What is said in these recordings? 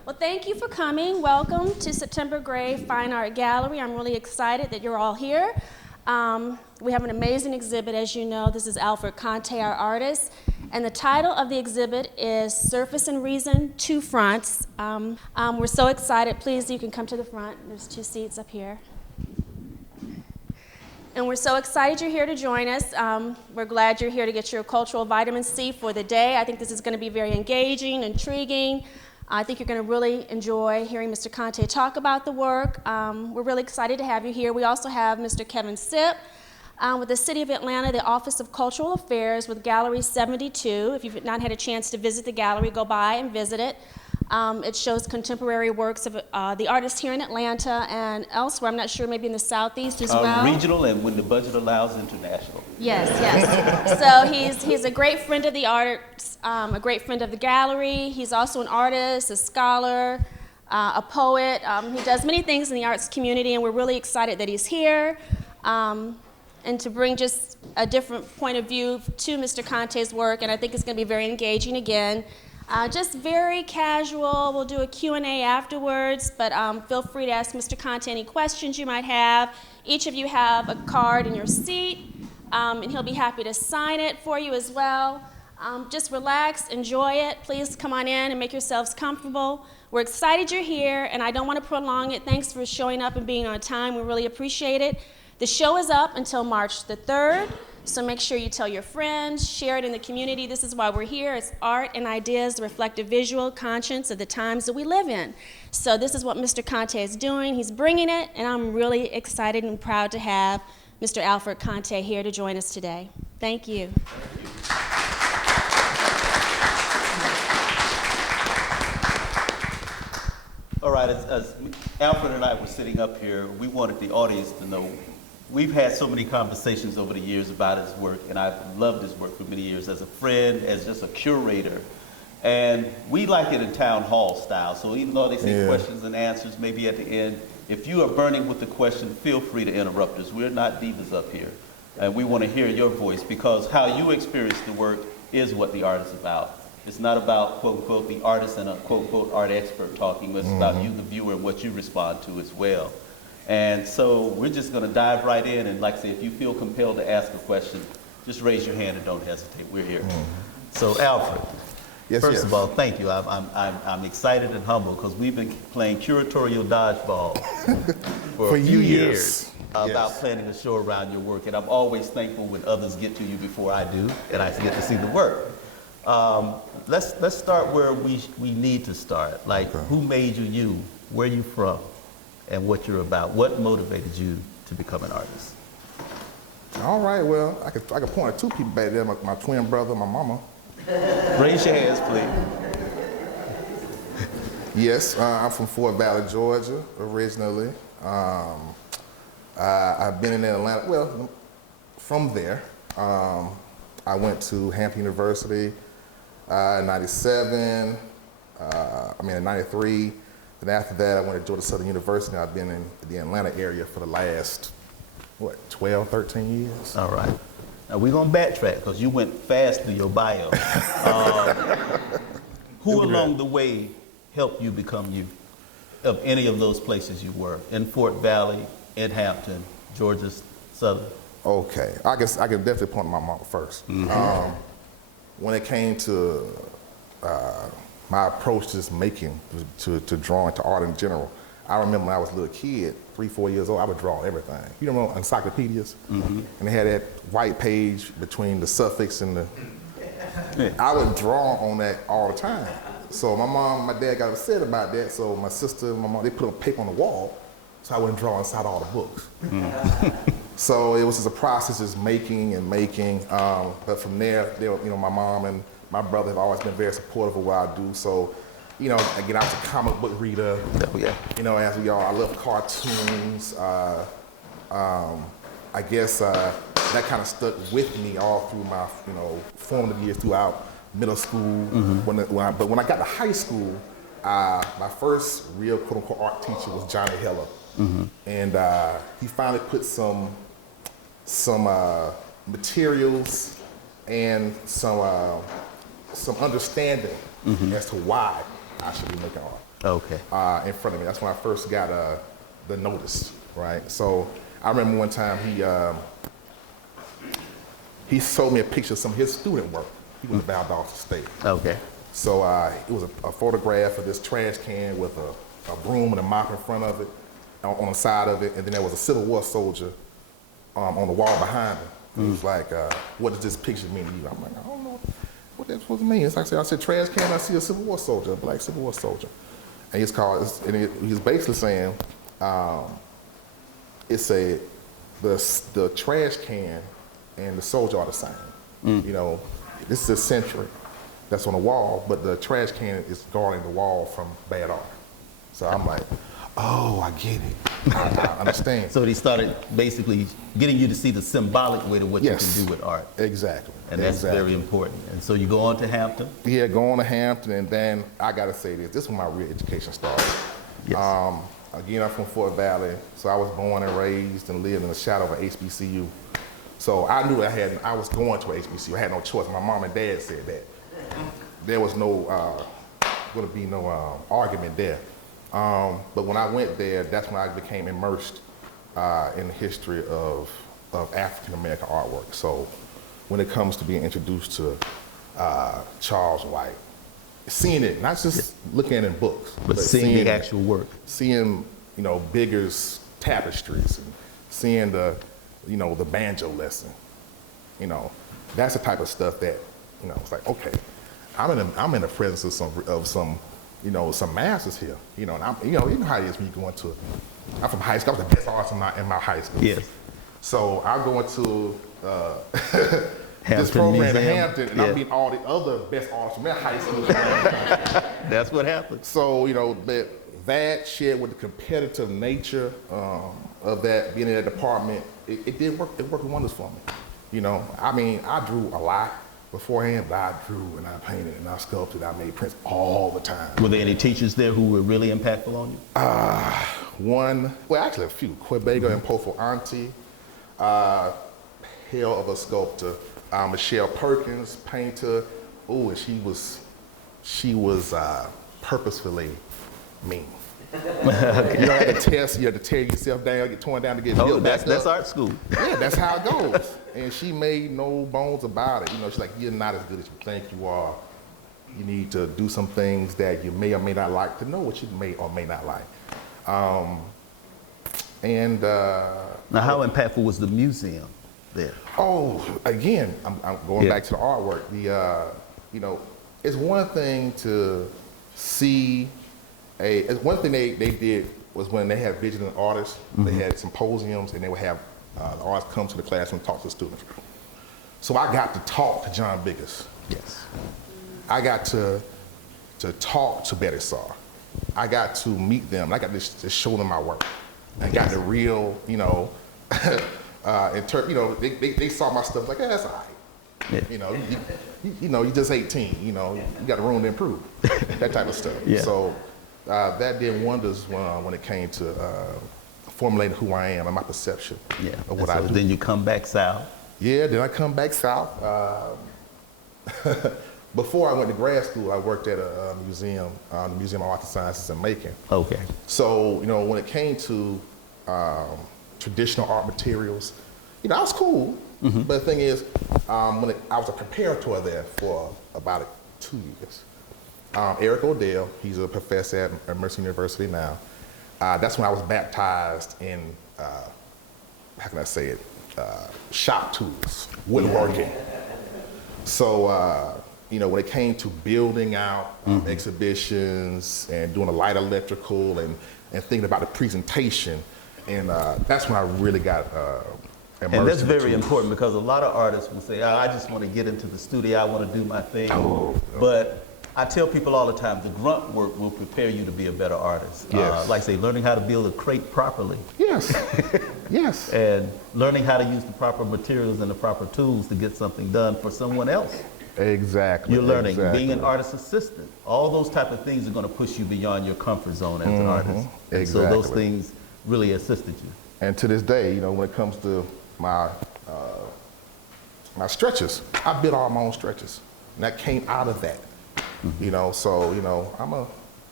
Well, thank you for coming. Welcome to September Gray Fine Art Gallery. I'm really excited that you're all here. We have an amazing exhibit, as you know. This is Alfred Conteh, our artist, and the title of the exhibit is Surface and Reason, Two Fronts. We're so excited. Please, you can come to the front. There's 2 seats up here. And we're so excited you're here to join us. We're glad you're here to get your cultural vitamin C for the day. I think this is going to be very engaging, intriguing. I think you're going to really enjoy hearing Mr. Conteh talk about the work. We're really excited to have you here. We also have Mr. Kevin Sipp with the City of Atlanta, the Office of Cultural Affairs with Gallery 72. If you've not had a chance to visit the gallery, go by and visit it. It shows contemporary works of the artists here in Atlanta and elsewhere. I'm not sure, maybe in the Southeast as well. Regional, and when the budget allows, international. Yes, yes. So he's a great friend of the arts, a great friend of the gallery. He's also an artist, a scholar, a poet. He does many things in the arts community, and we're really excited that he's here. And to bring just a different point of view to Mr. Conteh's work, and I think it's going to be very engaging again. Just very casual. We'll do a Q&A afterwards, but feel free to ask Mr. Conteh any questions you might have. Each of you have a card in your seat, and he'll be happy to sign it for you as well. Just relax, enjoy it. Please come on in and make yourselves comfortable. We're excited you're here, and I don't want to prolong it. Thanks for showing up and being on time. We really appreciate it. The show is up until March the 3rd. So make sure you tell your friends, share it in the community. This is why we're here. It's art and ideas that reflect a visual conscience of the times that we live in. So this is what Mr. Conteh is doing. He's bringing it, and I'm really excited and proud to have Mr. Alfred Conteh here to join us today. Thank you. All right, as Alfred and I were sitting up here, we wanted the audience to know we've had so many conversations over the years about his work, and I've loved his work for many years as a friend, as just a curator. And we like it in town hall style, so even though they say questions and answers maybe at the end, if you are burning with the question, feel free to interrupt us. We're not divas up here, and we want to hear your voice, because how you experience the work is what the art is about. It's not about, quote unquote, the artist and a, quote unquote, art expert talking, but it's about you, the viewer, and what you respond to as well. And so we're just going to dive right in, and like I say, if you feel compelled to ask a question, just raise your hand and don't hesitate. We're here. So Alfred, first of all, thank you. I'm excited and humble because we've been playing curatorial dodgeball for a few years about planning a show around your work, and I'm always thankful when others get to you before I do, and I get to see the work. Let's start where we need to start. Like, who made you you? Where you from? And what you're about. What motivated you to become an artist? All right, well, I could point at 2 people back there, my twin brother, my mama. Raise your hands, please. Yes, I'm from Fort Valley, Georgia, originally. I've been in Atlanta, well, from there. I went to Hampton University in 97, in 93. And after that, I went to Georgia Southern University. I've been in the Atlanta area for the last, 12, 13 years? All right. Now, we're going to backtrack because you went fast through your bio. Who along the way helped you become you, of any of those places you were, in Fort Valley, in Hampton, Georgia Southern? Okay. I guess I can definitely point to my mama first. When it came to my approach to just making, to drawing, to art in general. I remember when I was a little kid, 3, 4 years old, I would draw everything. You remember encyclopedias? And they had that white page between the suffix and the... I would draw on that all the time. So my mom, my dad got upset about that, so my sister and my mom, they put a paper on the wall, so I wouldn't draw inside all the books. So it was just a process, just making and making. But from there, they were, my mom and my brother have always been very supportive of what I do. So, again, I was a comic book reader. As we all, I love cartoons. I guess that kind of stuck with me all through my, formative years throughout middle school. But when I got to high school, my first real quote-unquote art teacher was Johnny Heller. And he finally put some materials and some understanding as to why I should be making art. Okay. In front of me. That's when I first got the notice, right? So I remember one time he showed me a picture of some of his student work. He was a Valdosta State. Okay. So it was a photograph of this trash can with a broom and a mop in front of it, on the side of it, and then there was a Civil War soldier on the wall behind him. He was like, what does this picture mean to you? I'm like, I don't know what that's supposed to mean. It's like I said, trash can, I see a Civil War soldier, a black Civil War soldier. And he's basically saying, it said the trash can and the soldier are the same. You know, this is a century that's on the wall, but the trash can is guarding the wall from bad art. So I'm like, oh, I get it. I understand. So he started basically getting you to see the symbolic way to what Yes. you can do with art. Exactly. And that's exactly. very important. And so you go on to Hampton? Yeah, going to Hampton, and then I gotta say this is when my real education started. Yes. Again, I'm from Fort Valley, so I was born and raised and lived in the shadow of an HBCU. So I knew I was going to an HBCU. I had no choice. My mom and dad said that. There was no, gonna be no argument there. But when I went there, that's when I became immersed in the history of African American artwork. So when it comes to being introduced to Charles White, seeing it, not just looking at it in books, But seeing the actual work. Seeing, Bigger's tapestries, and seeing the banjo lesson, that's the type of stuff that, it's like, okay, I'm in the presence of some masters here, and you know how it is when you go into, I'm from high school, I was the best artist in my high school. Yes. So I go into this Hampton program in Museum. Hampton, and Yeah. I'm meeting all the other best artists from that high school. That's what happened. So, that shared with the competitive nature of that, being in that department, it did work. It worked wonders for me. I drew a lot beforehand, but I drew and I painted and I sculpted. I made prints all the time. Were there any teachers there who were really impactful on you? Actually a few. Quebago and Pofo Auntie, hell of a sculptor. Michelle Perkins, painter. Oh, and she was purposefully mean. You had to tear yourself down, get torn down to get built back up. That's art school. Yeah, that's how it goes. And she made no bones about it. She's like, you're not as good as you think you are. You need to do some things that you may or may not like to know what you may or may not like. Now, how impactful was the museum there? Oh, again, I'm going back to the artwork. It's one thing to see it's one thing they did was when they had vigilant artists, they had symposiums, and they would have the artists come to the classroom and talk to the students. So I got to talk to John Biggers. Yes. I got to talk to Betty Saar. I got to meet them. I got to show them my work. I got the real, they saw my stuff like, that's all right. Yeah. You just 18, you got a room to improve, that type of stuff. Yeah. So that did wonders when it came to formulating who I am and my perception of what I do. Then you come back south. Yeah, then I come back south. Before I went to grad school, I worked at a museum, the Museum of Arts and Sciences in Macon. Okay. So, when it came to traditional art materials, I was cool. But the thing is, I was a preparator there for about 2 years. Eric Odell, he's a professor at Mercer University now. That's when I was baptized in, how can I say it, shop tools, woodworking. So, when it came to building out exhibitions and doing a light electrical and thinking about the presentation, and that's when I really got immersed. And that's in the very tools. important because a lot of artists will say, I just want to get into the studio, I want to do my thing. But I tell people all the time, the grunt work will prepare you to be a better artist. Yes. Like say, learning how to build a crate properly. Yes, yes. And learning how to use the proper materials and the proper tools to get something done for someone else. Exactly. You're learning, exactly. being an artist assistant. All those type of things are going to push you beyond your comfort zone as an artist. And so those Exactly. things really assisted you. And to this day, when it comes to my stretchers, I built all my own stretchers. And that came out of that. So,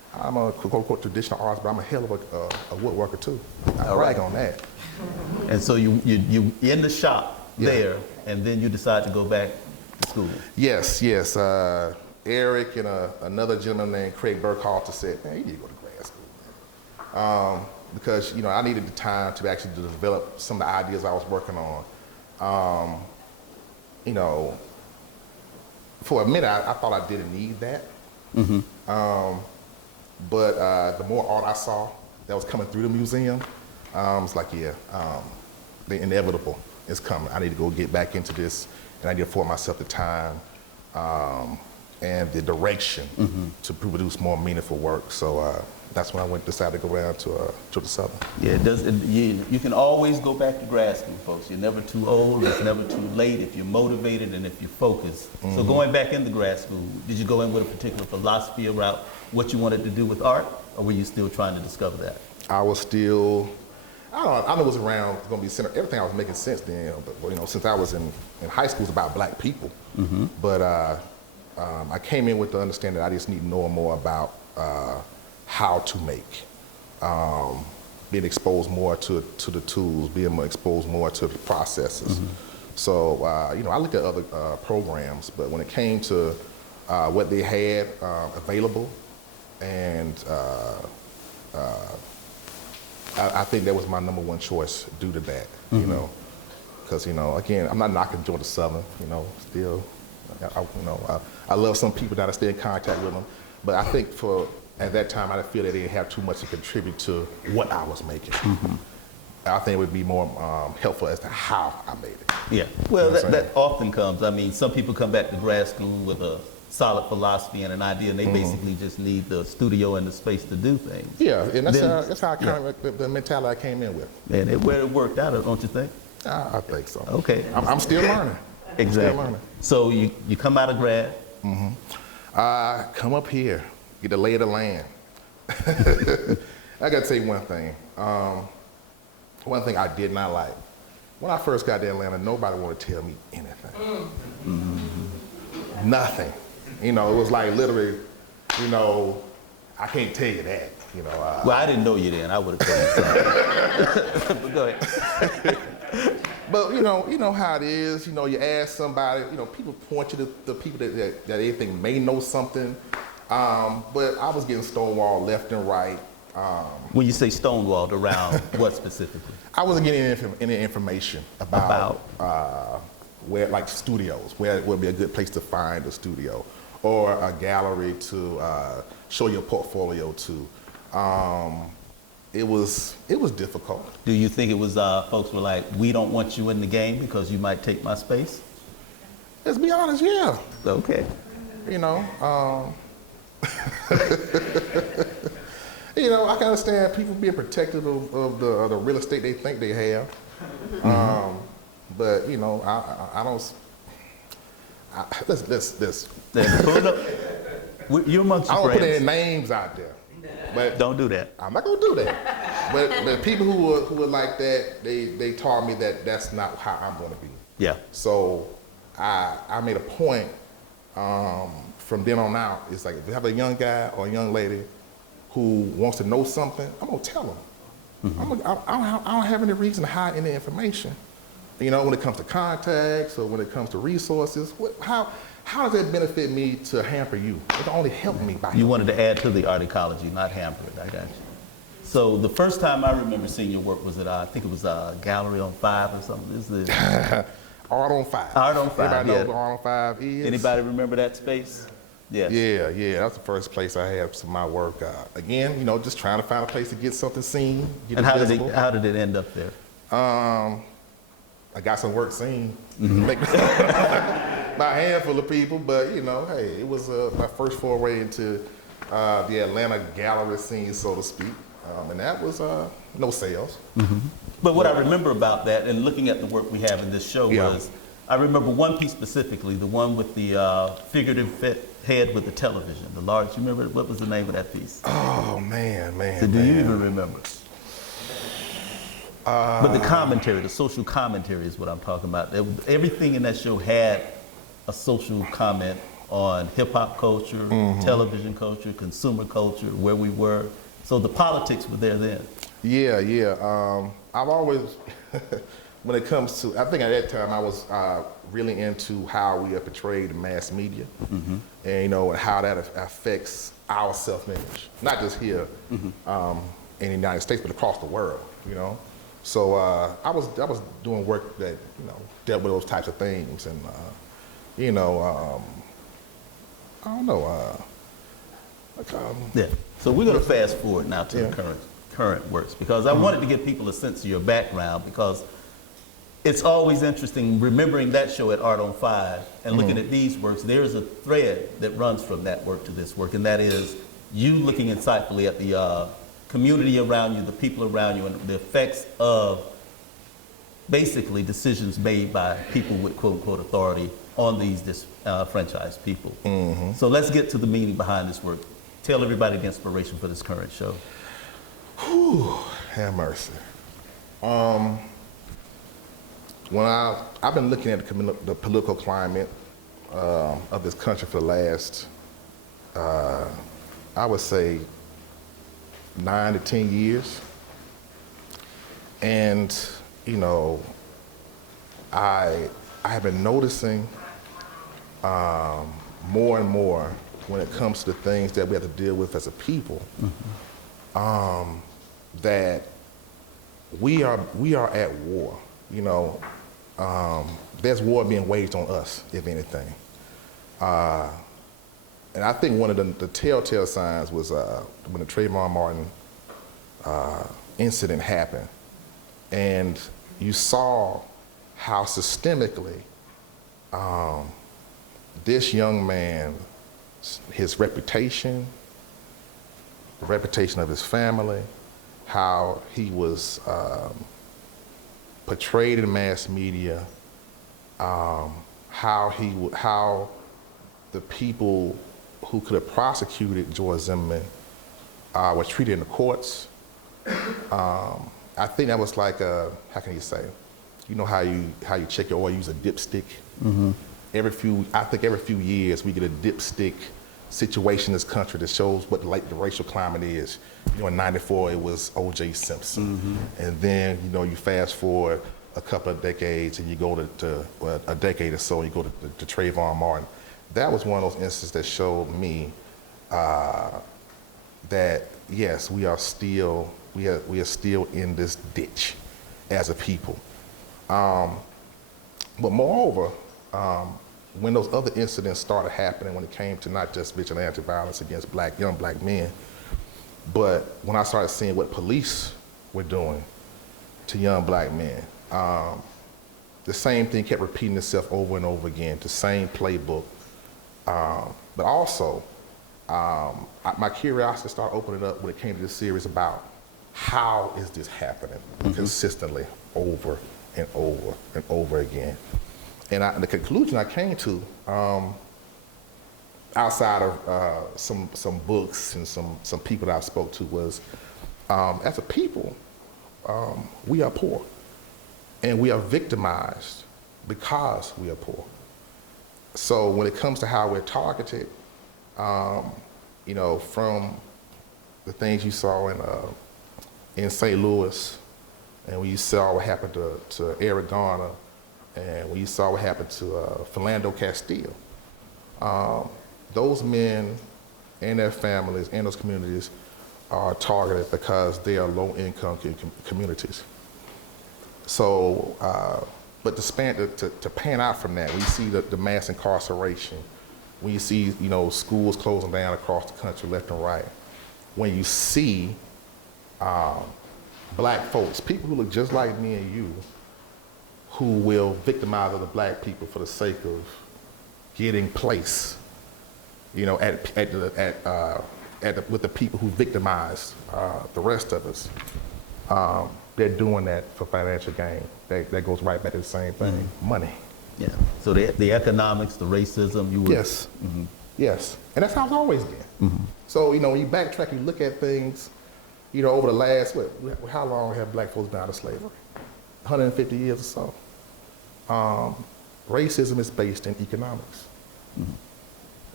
I'm a quote-unquote traditional artist, but I'm a hell of a woodworker too. I brag on that. And so you in the shop there, and then you decide to go back to school. Yes. Eric and another gentleman named Craig Burkhalter said, man, you need to go to grad school, man. Because, I needed the time to actually develop some of the ideas I was working on. For a minute, I thought I didn't need that. But the more art I saw that was coming through the museum, it's like, the inevitable is coming. I need to go get back into this, and I need to afford myself the time and the direction to produce more meaningful work. So that's when I decided to go down to the Southern. Yeah, you can always go back to grad school, folks. You're never too old, it's never too late if you're motivated and if you're focused. So going back into grad school, did you go in with a particular philosophy about what you wanted to do with art, or were you still trying to discover that? I was still, I knew it was around, it was going to be centered. Everything I was making sense then, but since I was in high school, it was about black people. But I came in with the understanding that I just need to know more about how to make, being exposed more to the tools, being more exposed more to the processes. So, I looked at other programs, but when it came to what they had available, and I think that was my number one choice due to that, because, again, I'm not knocking Georgia Southern, still, I love some people that I stay in contact with them, but I think at that time, I didn't feel that they didn't have too much to contribute to what I was making. I think it would be more helpful as to how I made it. Yeah, well, that often comes. I mean, some people come back to grad school with a solid philosophy and an idea, and they basically just need the studio and the space to do things. Yeah, and that's how the mentality I came in with. And it worked out, don't you think? I think so. Okay. I'm still learning. Exactly. Still learning. So you come out of grad. Come up here, get the lay of the land. I got to tell you one thing. One thing I did not like. When I first got to Atlanta, nobody wanted to tell me anything. Nothing. It was like literally, I can't tell you that. Well, I didn't know you then. I would have told you something. But go ahead. But you know how it is. You ask somebody. People point you to the people that they think may know something. But I was getting stonewalled left and right. When you say stonewalled, around what specifically? I wasn't getting any information about where, like studios, where would be a good place to find a studio or a gallery to show your portfolio to. It was difficult. Do you think it was folks were like, we don't want you in the game because you might take my space? Let's be honest, yeah. Okay. I can understand people being protective of the real estate they think they have. But I don't. Let's. You're amongst your friends. I don't put any names out there. But don't do that. I'm not gonna do that. But people who are like that, they taught me that that's not how I'm gonna be. Yeah. So I made a point from then on out. It's like if you have a young guy or a young lady who wants to know something, I'm gonna tell them. I don't have any reason to hide any information. When it comes to contacts or when it comes to resources, how does that benefit me to hamper you? It can only help me by You wanted to add to the art ecology, not hamper it. I got you. So the first time I remember seeing your work was at, I think it was Gallery on 5 or something. This is Art on 5. Art on 5, Everybody knows what Art on 5 is. Anybody remember that space? Yes. Yeah. That's the first place I had some of my work. Again, just trying to find a place to get something seen. And how did it end up there? I got some work seen. By a handful of people, but hey, it was my first foray into the Atlanta gallery scene, so to speak, and that was no sales. But what I remember about that, and looking at the work we have in this show, was I remember one piece specifically, the one with the figurative head with the television, the large. You remember what was the name of that piece? Oh man. So do you even remember? But the commentary, the social commentary is what I'm talking about. Everything in that show had a social comment on hip-hop culture, television culture, consumer culture, where we were. So the politics were there then. Yeah. I've always, when it comes to, I think at that time I was really into how we are portrayed in mass media, and and how that affects our self-image, not just here in the United States, but across the world. So I was doing work that dealt with those types of things, and I don't know. Yeah. So we're going to fast forward now to the current works, because I wanted to give people a sense of your background, because it's always interesting remembering that show at Art on 5 and looking at these works. There's a thread that runs from that work to this work, and that is you looking insightfully at the community around you, the people around you, and the effects of basically decisions made by people with quote-unquote authority on these disenfranchised people. So let's get to the meaning behind this work. Tell everybody the inspiration for this current show. Whew, have mercy. When I've been looking at the political climate of this country for the last, I would say, 9 to 10 years, and I have been noticing more and more when it comes to the things that we have to deal with as a people, that we are at war. There's war being waged on us, if anything. And I think one of the telltale signs was when the Trayvon Martin incident happened, and you saw how systemically this young man, his reputation, the reputation of his family, how he was portrayed in mass media, how the people who could have prosecuted George Zimmerman were treated in the courts. I think that was like how can you say? How you check your oil, use a dipstick. Every few years we get a dipstick situation in this country that shows what the racial climate is. In '94 it was O.J. Simpson, and then you fast forward a couple of decades and you go to a decade or so, and you go to Trayvon Martin. That was one of those instances that showed me that yes, we are still in this ditch as a people. But moreover, when those other incidents started happening, when it came to not just vigilante violence against young black men, but when I started seeing what police were doing to young black men, the same thing kept repeating itself over and over again, the same playbook. But also, my curiosity started opening up when it came to this series about how is this happening consistently over and over and over again. And the conclusion I came to, outside of some books and some people that I spoke to, was as a people, we are poor. And we are victimized because we are poor. So when it comes to how we're targeted, from the things you saw in St. Louis, and when you saw what happened to Eric Garner, and when you saw what happened to Philando Castile, those men and their families and those communities are targeted because they are low-income communities. So, but to pan out from that, we see the mass incarceration, when you see schools closing down across the country left and right, when you see black folks, people who look just like me and you, who will victimize other black people for the sake of getting place, with the people who victimize the rest of us. They're doing that for financial gain. That goes right back to the same thing, money. Yeah. So the economics, the racism, you would. Yes. Yes. And that's how it's always been. So when you backtrack, you look at things, over the last how long have black folks been out of slavery? 150 years or so. Racism is based in economics.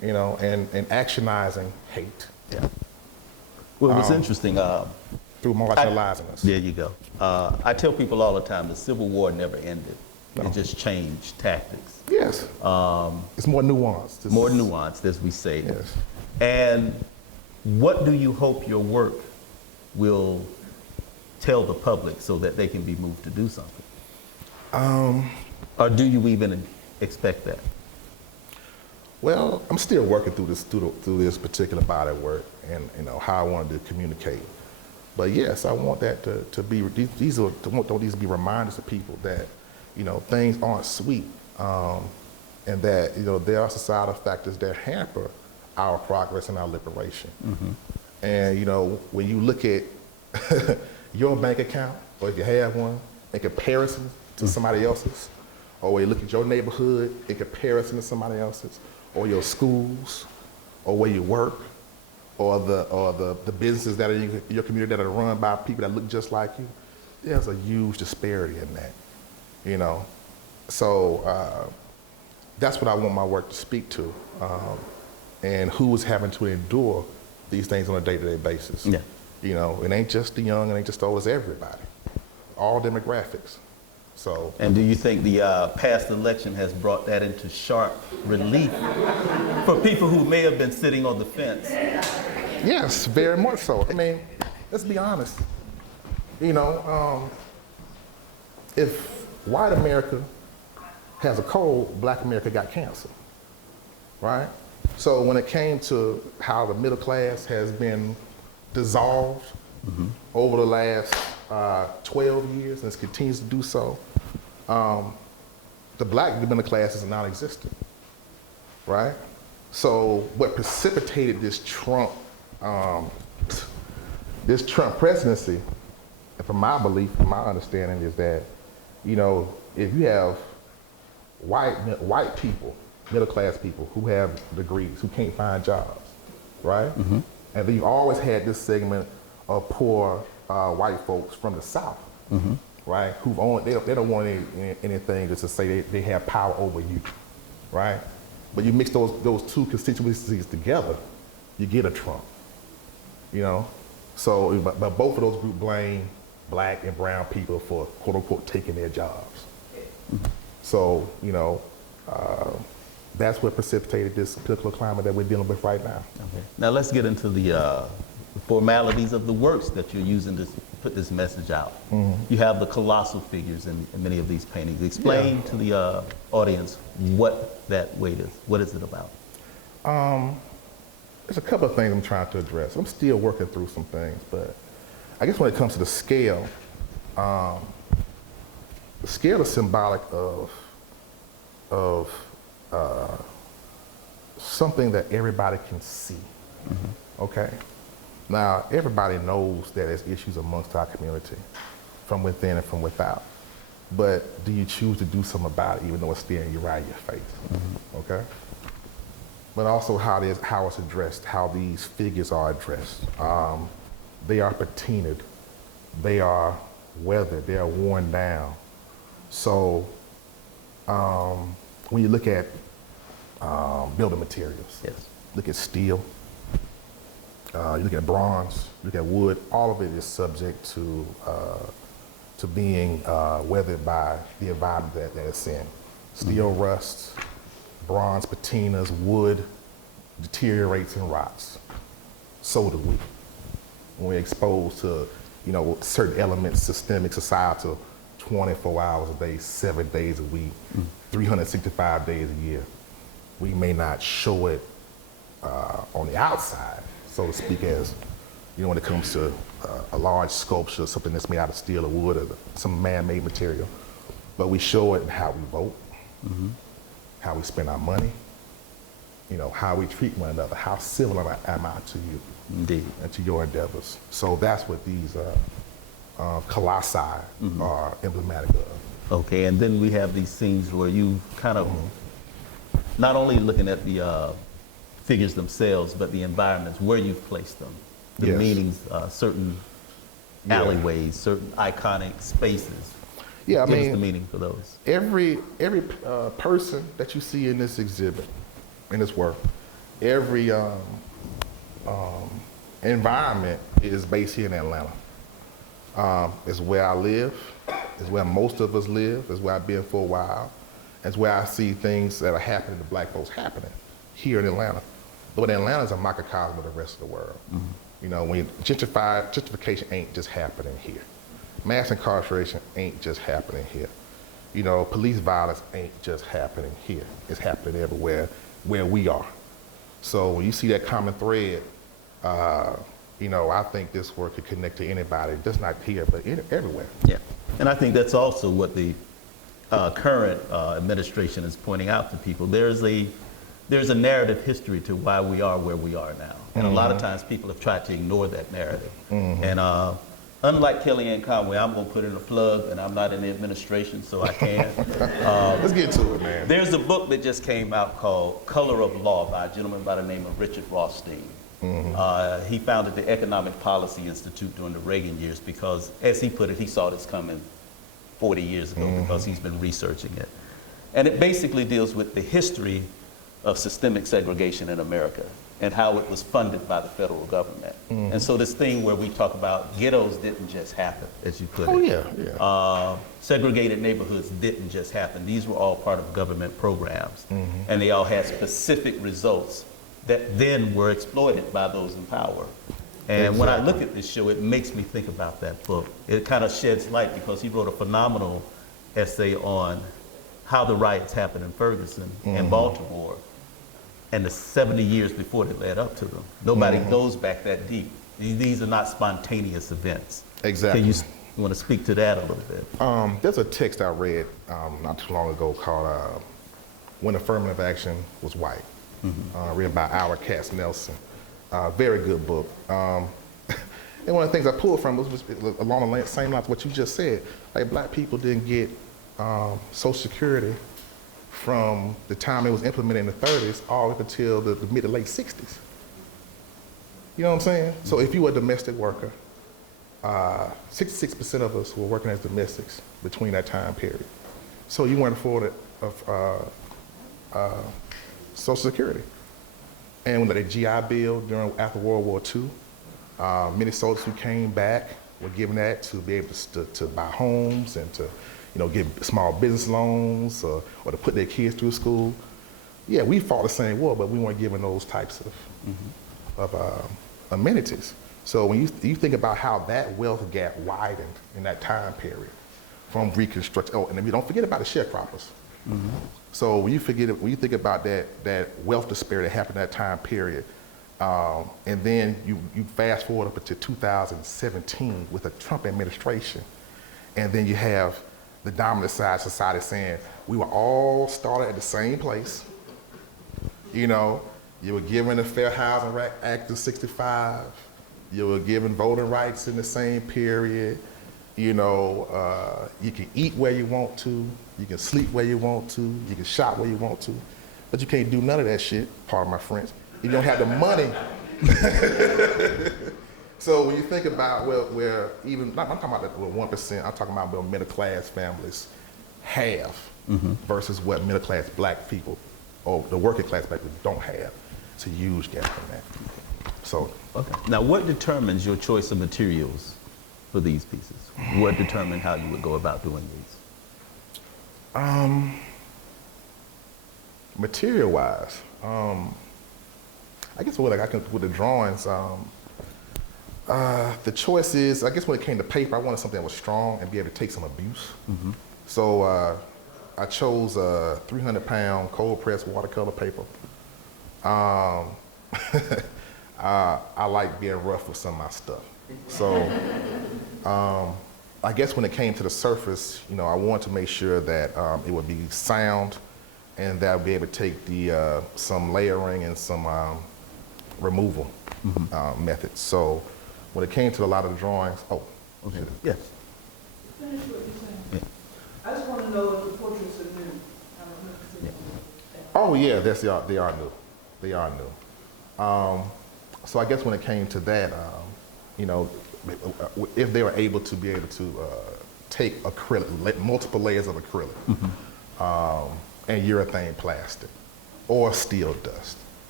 and actionizing hate Yeah. Well, it was interesting. through marginalizing us. There you go. I tell people all the time the Civil War never ended. No. It just changed tactics. Yes. It's more nuanced. More nuanced, as we say. Yes. And what do you hope your work will tell the public so that they can be moved to do something? Or do you even expect that? Well, I'm still working through this particular body of work, and how I wanted to communicate. But yes, I want that to be these to be reminders to people that things aren't sweet, and that there are societal factors that hamper our progress and our liberation. Mm-hmm. And when you look at your bank account, or if you have one, in comparison to somebody else's, or when you look at your neighborhood in comparison to somebody else's, or your schools, or where you work, or the businesses that are in your community that are run by people that look just like you, there's a huge disparity in that, So that's what I want my work to speak to, and who is having to endure these things on a day-to-day basis. Yeah. It ain't just the young, it ain't just the old, it's everybody, all demographics. So. And do you think the past election has brought that into sharp relief for people who may have been sitting on the fence? Yes, very much so. I mean, let's be honest. If white America has a cold, black America got cancer, right? So when it came to how the middle class has been dissolved over the last 12 years and continues to do so, the black middle class is non-existent, right? So what precipitated this Trump presidency, and from my belief, from my understanding, is that, if you have white people, middle class people who have degrees, who can't find jobs, right? Mm-hmm. And then you always had this segment of poor white folks from the South, right? They don't want anything just to say they have power over you, right? But you mix those two constituencies together, you get a Trump, So, but both of those groups blame black and brown people for quote unquote taking their jobs. Mm-hmm. So, that's what precipitated this political climate that we're dealing with right now. Okay. Now let's get into the formalities of the works that you're using to put this message out. Mm-hmm. You have the colossal figures in many of these paintings. Explain to the audience what that weight is. What is it about? There's a couple of things I'm trying to address. I'm still working through some things, but I guess when it comes to the scale is symbolic of something that everybody can see, okay? Now, everybody knows that there's issues amongst our community, from within and from without. But do you choose to do something about it, even though it's staring you right in your face, okay? But also how it's addressed, how these figures are addressed. They are patinaed, they are weathered, they are worn down. So when you look at building materials, look at steel, you look at bronze, look at wood, all of it is subject to being weathered by the environment that it's in. Steel rusts, bronze patinas, wood deteriorates and rots. So do we. When we're exposed to, certain elements, systemic, societal, 24 hours a day, 7 days a week, 365 days a year. We may not show it on the outside, so to speak, as, when it comes to a large sculpture, something that's made out of steel or wood or some man-made material, but we show it in how we vote, how we spend our money, how we treat one another, how civil am I to you, indeed, and to your endeavors. So that's what these colossi are emblematic of. Okay, and then we have these scenes where you kind of not only looking at the figures themselves, but the environments where you've placed them, the meanings, certain alleyways, certain iconic spaces. Yeah, Give us the meaning for those. Every person that you see in this exhibit, in this work, every environment is based here in Atlanta. It's where I live. It's where most of us live. It's where I've been for a while. It's where I see things that are happening to black folks happening here in Atlanta. But Atlanta is a microcosm of the rest of the world. You know, when gentrification ain't just happening here. Mass incarceration ain't just happening here. You know, police violence ain't just happening here. It's happening everywhere where we are. So when you see that common thread, you know, I think this work could connect to anybody, just not here, but everywhere. Yeah, and I think that's also what the current administration is pointing out to people. There's a narrative history to why we are where we are now. And a lot of times people have tried to ignore that narrative. And unlike Kellyanne Conway, I'm going to put in a plug, and I'm not in the administration, so I can. Let's get to it, man. There's a book that just came out called Color of Law by a gentleman by the name of Richard Rothstein. He founded the Economic Policy Institute during the Reagan years because, as he put it, he saw this coming 40 years ago because he's been researching it. And it basically deals with the history of systemic segregation in America and how it was funded by the federal government. And so this thing where we talk about ghettos didn't just happen, as you put it. Segregated neighborhoods didn't just happen. These were all part of government programs. And they all had specific results that then were exploited by those in power. And when I look at this show, it makes me think about that book. It kind of sheds light because he wrote a phenomenal essay on how the riots happened in Ferguson and Baltimore and the 70 years before that led up to them. Nobody goes back that deep. These are not spontaneous events. Exactly. Can you want to speak to that a little bit? There's a text I read not too long ago called When Affirmative Action Was White, written by Howard Katz Nelson. Very good book. And one of the things I pulled from was along the same lines of what you just said. Like, black people didn't get Social Security from the time it was implemented in the 30s all up until the mid to late 60s. You know what I'm saying? So if you were a domestic worker, 66% of us were working as domestics between that time period. So you weren't afforded Social Security. And when the GI Bill after World War II, many soldiers who came back were given that to be able to buy homes and to, get small business loans or to put their kids through school. Yeah, we fought the same war, but we weren't given those types of amenities. So when you think about how that wealth gap widened in that time period from Reconstruction, and don't forget about the sharecroppers. So when you think about that wealth disparity that happened in that time period, and then you fast forward up to 2017 with the Trump administration, and then you have the dominant side of society saying we were all started at the same place. You were given the Fair Housing Act of '65. You were given voting rights in the same period. You can eat where you want to. You can sleep where you want to. You can shop where you want to. But you can't do none of that shit, pardon my French, if you don't have the money. So when you think about where even, I'm talking about the 1%, I'm talking about where middle class families have versus what middle class black people or the working class black people don't have. It's a huge gap in that. So. Okay. Now, what determines your choice of materials for these pieces? What determined how you would go about doing these? Material-wise, I guess with the drawings, the choice is, I guess when it came to paper, I wanted something that was strong and be able to take some abuse. So I chose a 300-pound cold-pressed watercolor paper. I like being rough with some of my stuff. So I guess when it came to the surface, I wanted to make sure that it would be sound and that I would be able to take some layering and some removal methods. So when it came to a lot of the drawings, okay. Yes. Finish what you're saying. Yeah. I just want to know if the portraits are new. Oh yeah, they are new. They are new. So I guess when it came to that, if they were able to take acrylic, multiple layers of acrylic, and urethane plastic, or steel dust,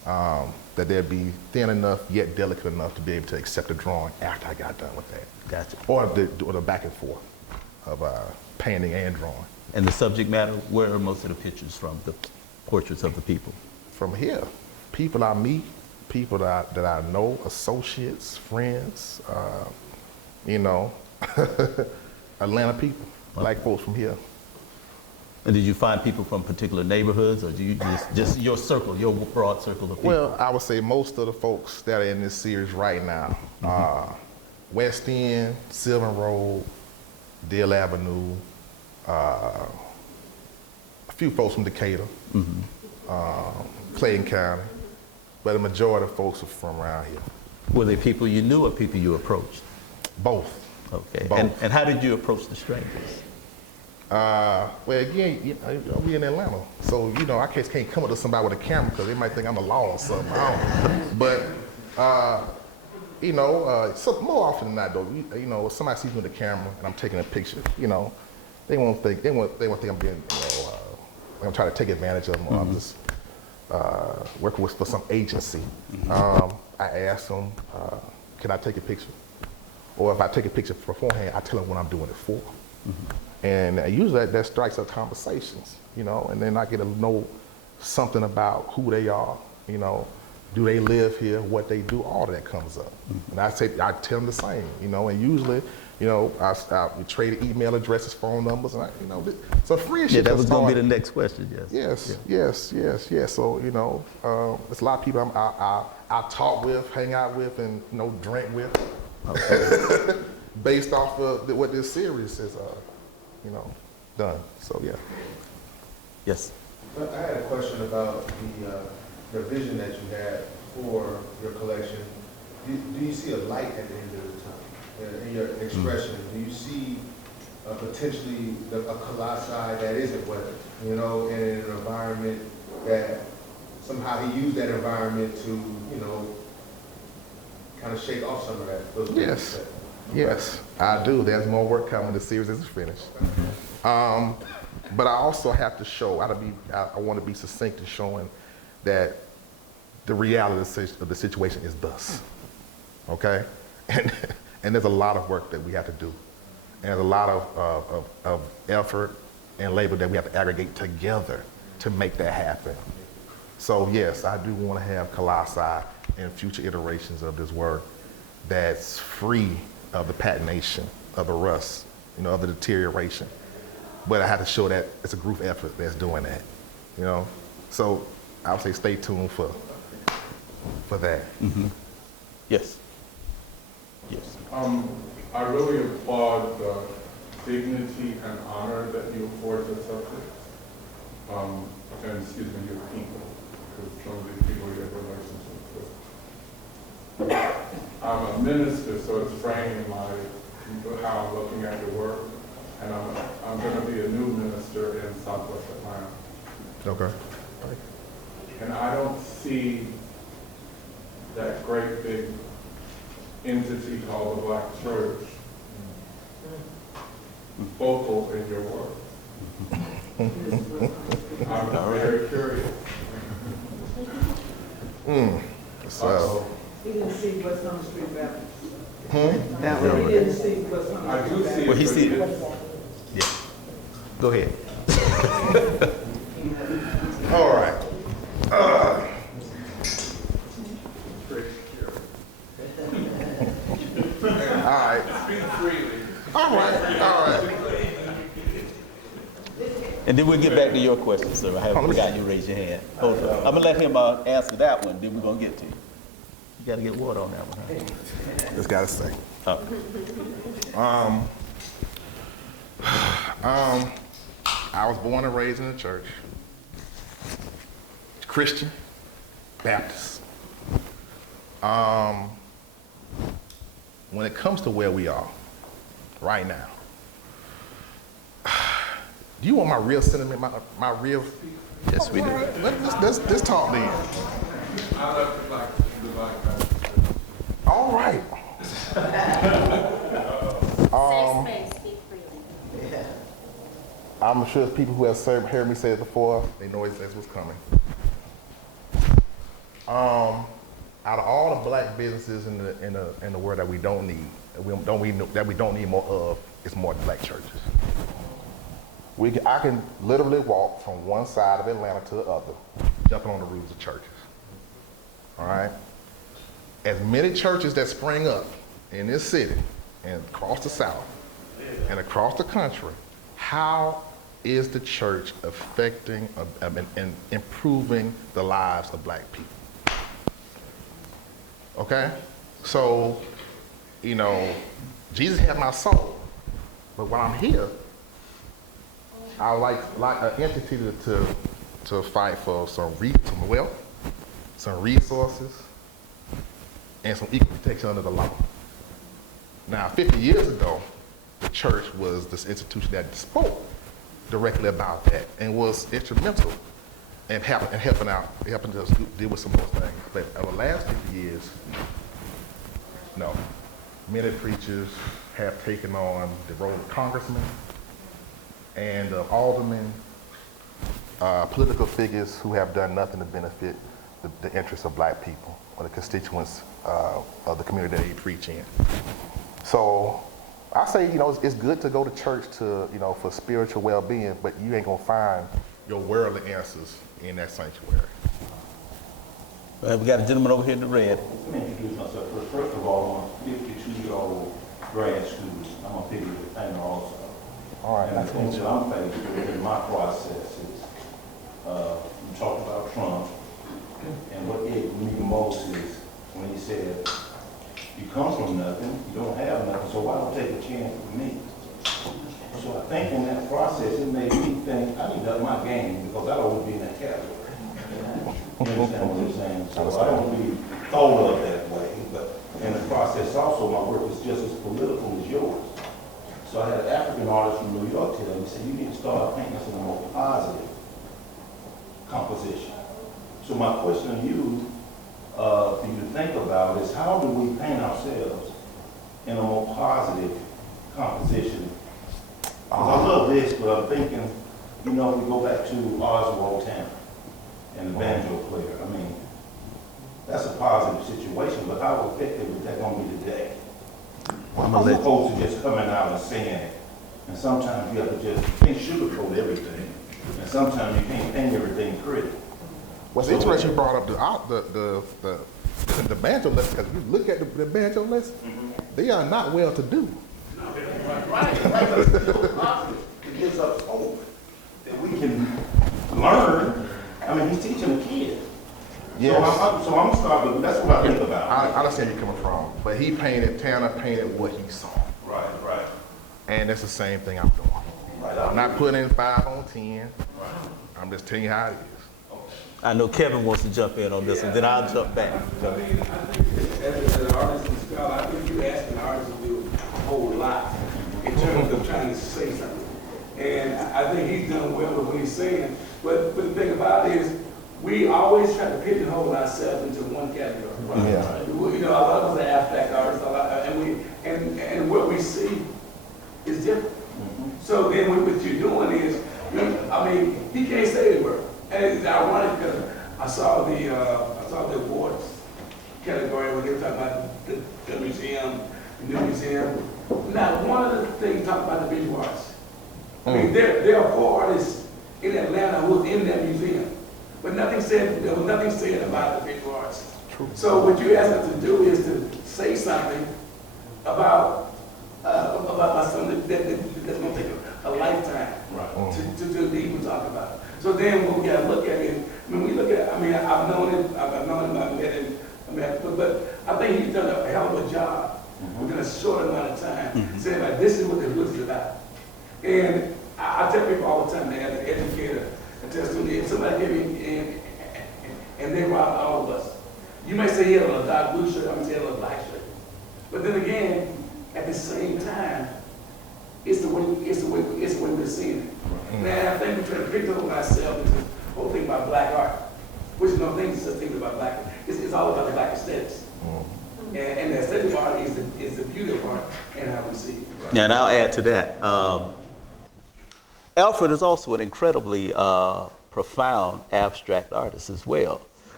that they'd be thin enough yet delicate enough to be able to accept the drawing after I got done with that. Gotcha. Or the back and forth of painting and drawing. And the subject matter, where are most of the pictures from, the portraits of the people? From here, people I meet, people that I know, associates, friends, you know, Atlanta people, black folks from here. And did you find people from particular neighborhoods, or do you just your circle, your broad circle of people? Well, I would say most of the folks that are in this series right now, West End, Sylvan Road, Deal Avenue, a few folks from Decatur, Clayton County, but the majority of folks are from around here. Were they people you knew or people you approached? Both. Okay. Both. And how did you approach the strangers? Well, again, you know, we in Atlanta, so you know, I can't come up to somebody with a camera because they might think I'm a law or something. I don't know. But you know, so more often than not, though, you know, if somebody sees me with a camera and I'm taking a picture, you know, they won't think I'm being, you know, I'm trying to take advantage of them, or I'm just working with for some agency. I ask them, can I take a picture? Or if I take a picture beforehand, I tell them what I'm doing it for. And usually that strikes up conversations, you know, and then I get to know something about who they are, you know, do they live here, what they do, all of that comes up. And I tell them the same, you know, and usually, you know, we trade email addresses, phone numbers, and you know, so friendship. Yeah, that was going to be the next question, yes. Yes. So, you know, there's a lot of people I talk with, hang out with, and, you know, drink with, okay. Based off of what this series is, you know, done. So, yeah. Yes. I had a question about the vision that you had for your collection. Do you see a light at the end of the tunnel in your expression? Do you see potentially a colossi that isn't weathered, you know, in an environment that somehow he used that environment to, you know, kind of shake off some of that? Those Yes. Yes, I do. There's more work coming. The series isn't finished. But I also have to show, I want to be succinct in showing that the reality of the situation is thus, okay? And there's a lot of work that we have to do. And there's a lot of effort and labor that we have to aggregate together to make that happen. So yes, I do want to have colossi in future iterations of this work that's free of the patination, of the rust, you know, of the deterioration. But I have to show that it's a group effort that's doing that, you know? So I would say stay tuned for that. Yes. Yes. I really applaud the dignity and honor that you afford the subject, and excuse me, your people, because some of these people you have relationships with. I'm a minister, so it's framing how I'm looking at your work, and I'm going to be a new minister in Southwest Atlanta. Okay. And I don't see that great big entity called the Black Church vocal in your work. I'm very curious. So, He didn't see West Summer Street Baptist. That He didn't see West Summer I Street do Baptist. see Well, he it, see but it. Yeah. Go ahead. all right. straight here. All right. Speak freely. All right. And then we'll get back to your question, sir. I haven't forgotten you raised your hand. Hold on. I'm going to let him answer that one, then we're going to get to you. You got to get water on that one, huh? Just gotta say. I was born and raised in the church. Christian, Baptist. When it comes to where we are right now, do you want my real sentiment, my real? Yes, we do. Let's talk then. I left the black Baptist. All right. Safe space, speak freely. I'm sure people who have heard me say it before, they know that's what's coming. Out of all the black businesses in the world that we don't need, that we don't need more of, it's more black churches. I can literally walk from one side of Atlanta to the other, jumping on the roofs of churches. All right? As many churches that spring up in this city and across the South and across the country, how is the church affecting and improving the lives of black people? Okay? So, you know, Jesus had my soul, but when I'm here, I like an entity to fight for some wealth, some resources, and some equal protection under the law. Now, 50 years ago, the church was this institution that spoke directly about that and was instrumental in helping us deal with some of those things. But over the last 50 years, no. Many preachers have taken on the role of congressmen and of aldermen, political figures who have done nothing to benefit the interests of black people or the constituents of the community that they preach in. So I say, you know, it's good to go to church to, you know, for spiritual well-being, but you ain't gonna find your worldly answers in that sanctuary. We got a gentleman over here in the red. Let me introduce myself first. First of all, I'm a 52-year-old grad student. I'm a figure retainer also. All right. And the things that I'm faced with in my process is, you talked about Trump, and what irked me the most is when he said, you come from nothing, you don't have nothing, so why don't take a chance with me? So I think in that process, it made me think, I need to up my game because I don't want to be in that category. You understand what I'm saying? So I don't be thought of that way, but in the process also, my work is just as political as yours. So I had an African artist from New York tell me, he said, you need to start painting us in a more positive composition. So my question to you, for you to think about is how do we paint ourselves in a more positive composition? Because I love this, but I'm thinking, you know, if we go back to Oswald Tanner and the banjo player, I mean, that's a positive situation, but how effective is that going to be today? As opposed to just coming out and saying it. And sometimes you have to just can't sugarcoat everything. And sometimes you can't paint everything pretty. What's interesting, you brought up the banjo lesson, because if you look at the banjo lesson, they are not well-to-do. Right. It gives us hope that we can learn. I mean, he's teaching a kid. Yes. So I'm starting, that's what I think about. I understand where you're coming from, but Tanner painted what he saw. Right. And that's the same thing I'm doing. Right. I'm not putting 5 on 10. Right. I'm just telling you how it is. I know Kevin wants to jump in on this one, then I'll jump back. I mean, I think as an artist and scholar, I think you ask an artist to do a whole lot in terms of trying to say something. And I think he's done well with what he's saying. But the thing about it is, we always try to pigeonhole ourselves into one category. Right? Yeah. You know, a lot of us are abstract artists, and what we see is different. So then what you're doing is, I mean, he can't say the word. And it's ironic because I saw the awards category when they were talking about the museum, the new museum. Now, one of the things talking about the visual arts. I mean, there are 4 artists in Atlanta who was in that museum, but there was nothing said about the visual arts. True. So what you ask us to do is to say something about something that's going to take a lifetime to even talk about. So then when we got to look at it, when we look at, I mean, I've known him, I've met him, but I think he's done a hell of a job within a short amount of time, saying like, this is what the book is about. And I tell people all the time, as an educator, I tell students, if somebody came in and they robbed all of us, you may say he had on a dark blue shirt, I may say he had on a black shirt. But then again, at the same time, it's the way we're seeing it. Now I think we're trying to pick up on ourselves into the whole thing about black art, which is no thing just thinking about black. It's all about the black aesthetics. And the aesthetic of art is the beauty of art and how we see it. Yeah, and I'll add to that. Alfred is also an incredibly profound abstract artist as well.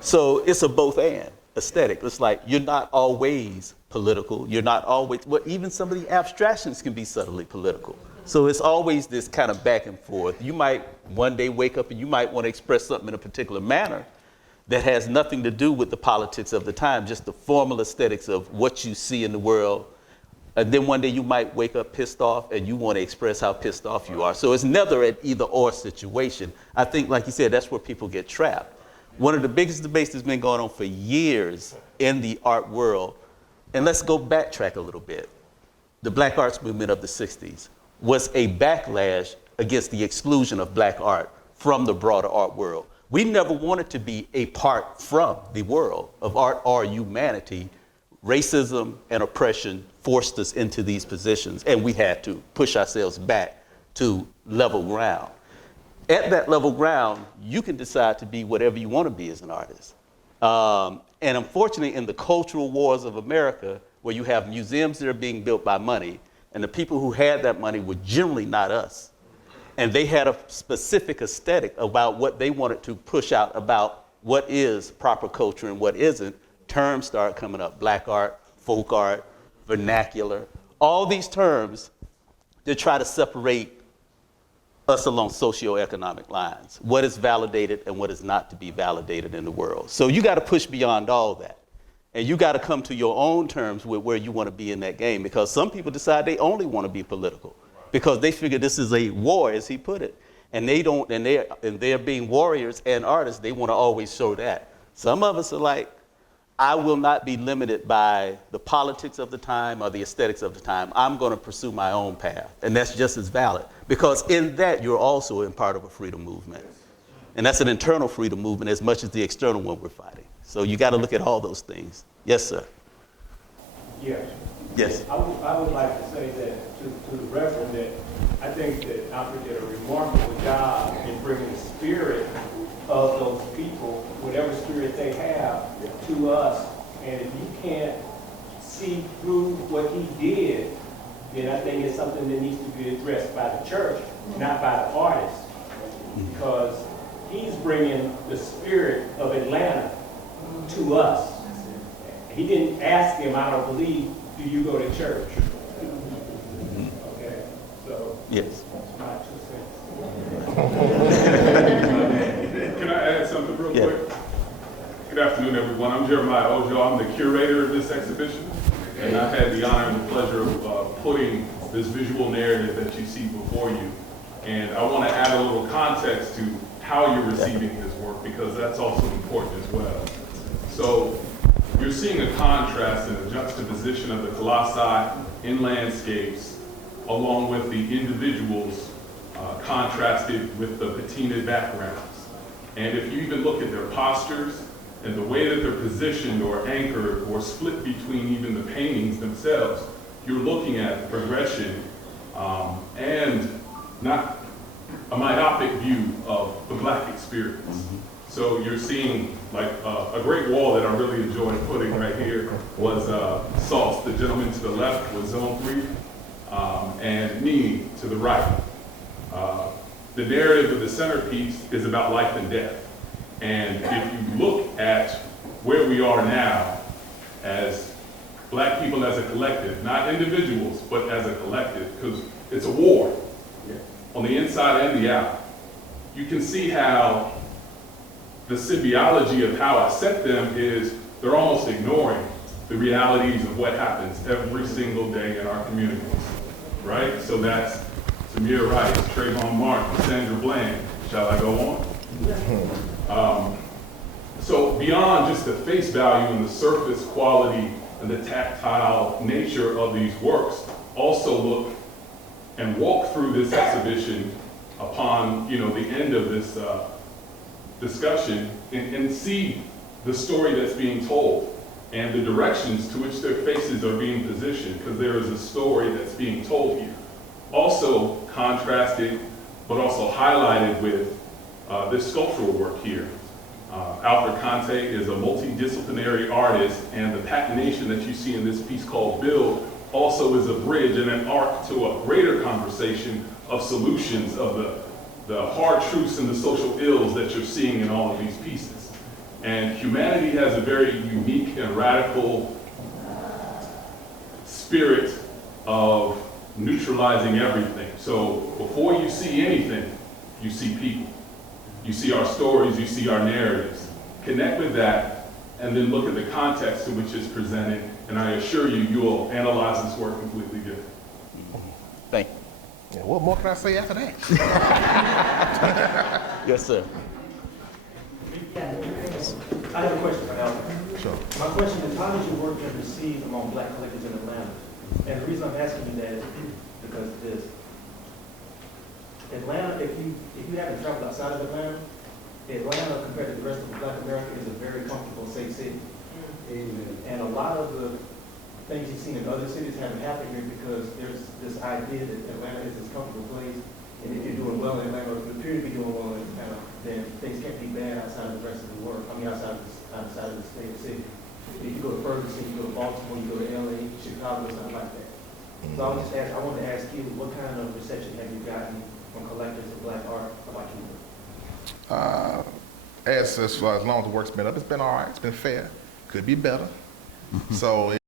So it's a both and aesthetic. It's like you're not always political. You're not always, well, even some of the abstractions can be subtly political. So it's always this kind of back and forth. You might one day wake up and you might want to express something in a particular manner that has nothing to do with the politics of the time, just the formal aesthetics of what you see in the world. And then one day you might wake up pissed off and you want to express how pissed off you are. So it's never an either or situation. I think, like you said, that's where people get trapped. One of the biggest debates that's been going on for years in the art world, and let's go backtrack a little bit. The Black Arts Movement of the 60s was a backlash against the exclusion of black art from the broader art world. We never wanted to be apart from the world of art or humanity. Racism and oppression forced us into these positions, and we had to push ourselves back to level ground. At that level ground, you can decide to be whatever you want to be as an artist. And unfortunately, in the cultural wars of America, where you have museums that are being built by money, and the people who had that money were generally not us. And they had a specific aesthetic about what they wanted to push out about what is proper culture and what isn't. Terms start coming up: black art, folk art, vernacular, all these terms that try to separate us along socioeconomic lines, what is validated and what is not to be validated in the world. So you got to push beyond all that. And you got to come to your own terms with where you want to be in that game, because some people decide they only want to be political because they figure this is a war, as he put it. And they don't, and they're being warriors and artists, they want to always show that. Some of us are like, I will not be limited by the politics of the time or the aesthetics of the time. I'm going to pursue my own path. And that's just as valid, because in that you're also in part of a freedom movement. And that's an internal freedom movement as much as the external one we're fighting. So you got to look at all those things. Yes, sir. Yes. Yes. I would like to say that to the Reverend, that I think that Alfred did a remarkable job in bringing the spirit of those people, whatever spirit they have, to us. And if you can't see through what he did, then I think it's something that needs to be addressed by the church, not by the artist. Because he's bringing the spirit of Atlanta to us. He didn't ask him, I don't believe, do you go to church? Okay, so Yes. that's my 2 cents. Can I add something real Yeah. quick? Good afternoon, everyone. I'm Jeremiah Ojo. I'm the curator of this exhibition, and I had the honor and the pleasure of putting this visual narrative that you see before you. And I want to add a little context to how you're receiving this work, because that's also important as well. So you're seeing a contrast and a juxtaposition of the colossi in landscapes, along with the individuals contrasted with the patinaed backgrounds. And if you even look at their postures and the way that they're positioned or anchored or split between even the paintings themselves, you're looking at progression and not a myopic view of the Black experience. Mm-hmm. So you're seeing, like, a great wall that I really enjoyed putting right here was Sauce, the gentleman to the left was Zone 3, and me to the right. The narrative of the centerpiece is about life and death. And if you look at where we are now as Black people as a collective, not individuals, but as a collective, because it's a war on the inside and the out, you can see how the symbiology of how I set them is they're almost ignoring the realities of what happens every single day in our communities, right? So that's Samir Rice, Trayvon Martin, Sandra Bland. Shall I go on? So beyond just the face value and the surface quality and the tactile nature of these works, also look and walk through this exhibition upon, the end of this discussion and see the story that's being told and the directions to which their faces are being positioned, because there is a story that's being told here. Also contrasted, but also highlighted with this sculptural work here. Alfred Conteh is a multidisciplinary artist, and the patination that you see in this piece called Build also is a bridge and an arc to a greater conversation of solutions of the hard truths and the social ills that you're seeing in all of these pieces. And humanity has a very unique and radical spirit of neutralizing everything. So before you see anything, you see people. You see our stories, you see our narratives. Connect with that, and then look at the context in which it's presented, and I assure you, you will analyze this work completely different. Thank you. Yeah, what more can I say after that? Yes, sir. I have a question for Alfred. Sure. My question is, how did your work get received among black collectors in Atlanta? And the reason I'm asking you that is because this. Atlanta, if you haven't traveled outside of Atlanta, Atlanta compared to the rest of Black America is a very comfortable, safe city. Amen. And a lot of the things you've seen in other cities haven't happened here because there's this idea that Atlanta is this comfortable place. And if you're doing well in Atlanta, or if you appear to be doing well in Atlanta, then things can't be bad outside of the rest of the world. I mean, outside of the state or city. If you go to Ferguson, you go to Baltimore, you go to LA, Chicago, something like that. So I wanted to ask you, what kind of reception have you gotten from collectors of black art about your work? As long as the work's been up, it's been all right. It's been fair. Could be better. So